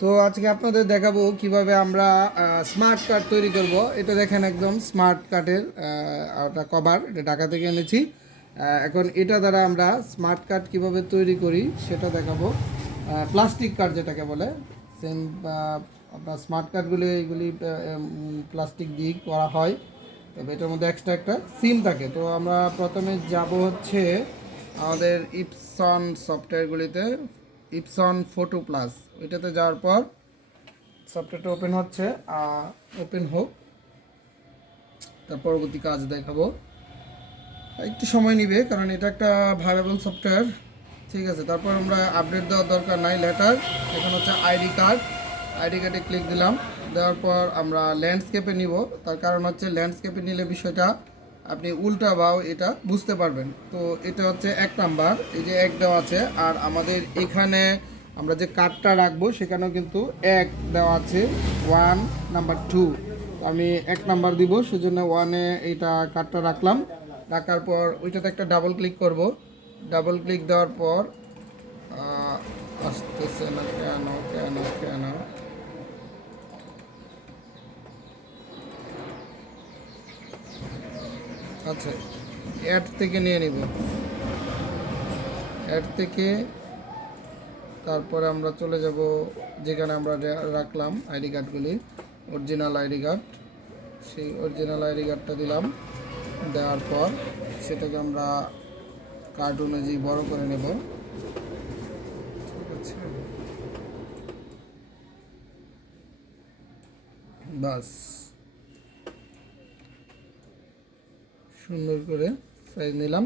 তো আজকে আপনাদের দেখাবো কীভাবে আমরা স্মার্ট কার্ড তৈরি করব। এটা দেখেন একদম স্মার্ট কার্ডের একটা কভার এটা ঢাকা থেকে এনেছি। এখন এটা দ্বারা আমরা স্মার্ট কার্ড কীভাবে তৈরি করি সেটা দেখাবো। প্লাস্টিক কার্ড যেটাকে বলে সেম আপনার স্মার্ট কার্ডগুলি এগুলি প্লাস্টিক দিয়ে করা হয়। তবে এটার মধ্যে এক্সট্রা একটা সিম থাকে। তো আমরা প্রথমে যাব হচ্ছে আমাদের ইপসন সফটওয়্যারগুলিতে ইপসন ফটো প্লাস ওইটাতে যাওয়ার পর সফটওয়্যারটা ওপেন হচ্ছে ওপেন হোক। তার পরবর্তী কাজ দেখাবো। একটু সময় নিবে, কারণ এটা একটা ভাইরেবল সফটওয়্যার ঠিক আছে, তারপর আমরা আপডেট দেওয়ার দরকার নাই লেটার এখন হচ্ছে আইডি কার্ড আইডি কার্ডে ক্লিক দিলাম। দেওয়ার পর আমরা ল্যান্ডস্কেপে নিব। তার কারণ হচ্ছে ল্যান্ডস্কেপে নিলে বিষয়টা আপনি উল্টা বাও এটা বুঝতে পারবেন। তো এটা হচ্ছে এক নাম্বার, এই যে এক দেওয়া আছে, আর আমাদের এখানে আমরা যে কার্ডটা রাখব, সেখানেও কিন্তু এক দেওয়া আছে ওয়ান নাম্বার টু আমি এক নাম্বার দিব, সেজন্য ওয়ানে এইটা কার্ডটা রাখলাম। রাখার পর ওইটাতে একটা ডাবল ক্লিক করব। ডাবল ক্লিক দেওয়ার পর আহ, আসতেছে না কেন কেন কেন আচ্ছা অ্যাড থেকে নিয়ে নিব। অ্যাড থেকে তারপরে আমরা চলে যাব যেখানে আমরা রাখলাম আইডি কার্ডগুলি। অরিজিনাল আইডি কার্ড, সেই অরিজিনাল আইডি কার্ডটা দিলাম। দেওয়ার পর সেটাকে আমরা কার্ড অনুযায়ী বড় করে নেব। ঠিক আছে? বাস। সুন্দর করে সাইজ নিলাম।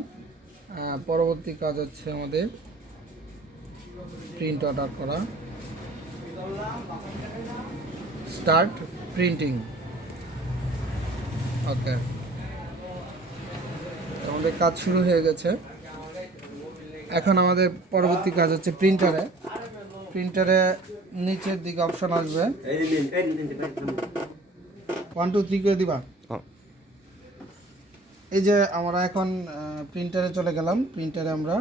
পরবর্তী কাজ হচ্ছে আমাদের প্রিন্ট অর্ডার করা। স্টার্ট প্রিন্টিং ওকে আমাদের কাজ শুরু হয়ে গেছে। এখন আমাদের পরবর্তী কাজ হচ্ছে প্রিন্টারে প্রিন্টারে নিচের দিকে অপশন আসবে। ওয়ান টু থ্রি করে দিবা। এই যে আমরা এখন প্রিন্টারে চলে গেলাম। প্রিন্টারে আমরা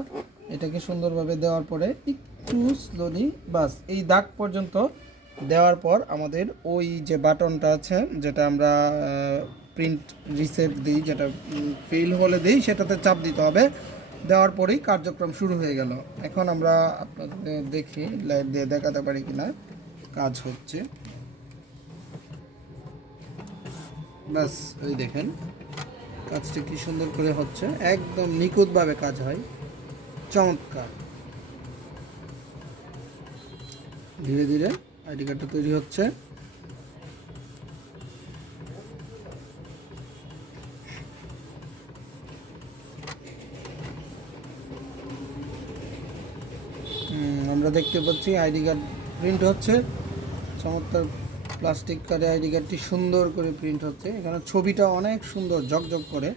এটাকে সুন্দরভাবে দেওয়ার পরে একটু স্লোলি বাস এই দাগ পর্যন্ত দেওয়ার পর আমাদের ওই যে বাটনটা আছে, যেটা আমরা প্রিন্ট রিসেট দিই, যেটা ফেল হলে দিই, সেটাতে চাপ দিতে হবে। দেওয়ার পরেই কার্যক্রম শুরু হয়ে গেল। এখন আমরা আপনাদের দেখি লাইট দিয়ে দেখাতে পারি কিনা, কাজ হচ্ছে। ব্যাস ওই দেখেন। কাজটি কি সুন্দর করে হচ্ছে? একদম নিখুঁতভাবে কাজ হয়। চমৎকার। ধীরে ধীরে আইডি কার্ডটা তৈরি হচ্ছে। আমরা দেখতে পাচ্ছি আইডি কার্ড প্রিন্ট হচ্ছে। চমৎকার প্লাস্টিক কার্ডে আইডি কার্ডটি সুন্দর করে প্রিন্ট হচ্ছে। এখানে ছবিটা অনেক সুন্দর, ঝকঝক করে।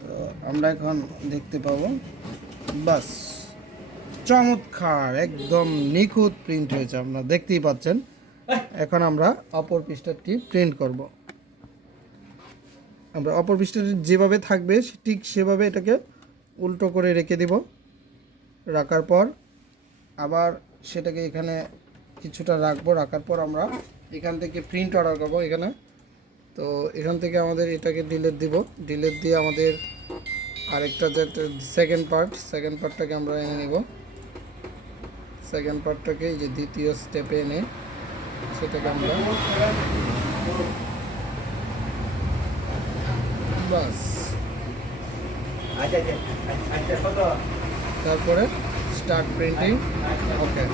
তো আমরা এখন দেখতে পাবো। বাস, চমৎকার, একদম নিখুঁত প্রিন্ট হয়েছে, আপনারা দেখতেই পাচ্ছেন। এখন আমরা অপর পৃষ্ঠাটি প্রিন্ট করব। আমরা অপর পৃষ্ঠাটি যেভাবে থাকবে, ঠিক সেভাবে এটাকে উল্টো করে রেখে দিব। রাখার পর আবার সেটাকে এখানে কিছুটা রাখব। রাখার পর আমরা এখান থেকে প্রিন্ট অর্ডার করব এখানে। তো এখান থেকে আমাদের এটাকে ডিলেট দিব। ডিলেট দিয়ে আমাদের আরেকটা যেটা সেকেন্ড পার্ট সেকেন্ড পার্টটাকে আমরা এনে নিব। সেকেন্ড পার্টটাকে যে দ্বিতীয় স্টেপে এনে সেটাকে আমরা বাস। তারপরে স্টার্ট প্রিন্টিং ওকে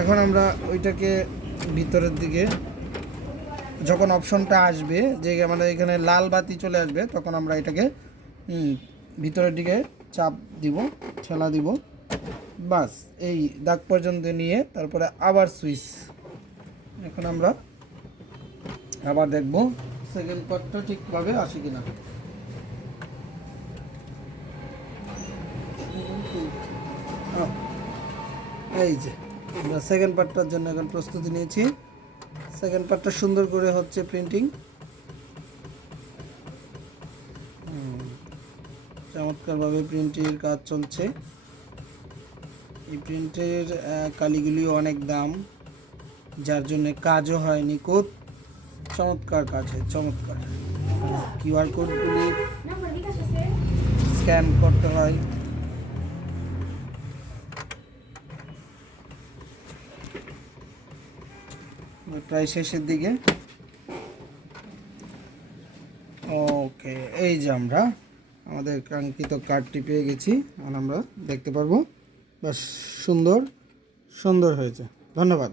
এখন আমরা ওইটাকে ভিতরের দিকে যখন অপশনটা আসবে, যে আমাদের এখানে লাল বাতি চলে আসবে, তখন আমরা এটাকে ভিতরের দিকে চাপ দিব, ঠেলা দিব। বাস, এই দাগ পর্যন্ত নিয়ে তারপরে আবার সুইচ। এখন আমরা আবার দেখব সেকেন্ড পার্টটা ঠিকভাবে আসে কিনা। এই যে। আমরা সেকেন্ড পার্টটার জন্য এখন প্রস্তুতি নিয়েছি। সেকেন্ড পার্টটা সুন্দর করে হচ্ছে প্রিন্টিং চমৎকারভাবে প্রিন্টের কাজ চলছে। এই প্রিন্টের কালিগুলিও অনেক দাম যার জন্য কাজও হয় নিখুঁত। চমৎকার কাজ হয় চমৎকার। কিউআর কোডগুলি স্ক্যান করতে হয়। প্রায় শেষের দিকে। ওকে, এই যে আমরা, আমাদের কাঙ্ক্ষিত কার্ডটি পেয়ে গেছি আমরা দেখতে পারব। বাস, সুন্দর সুন্দর হয়েছে। ধন্যবাদ।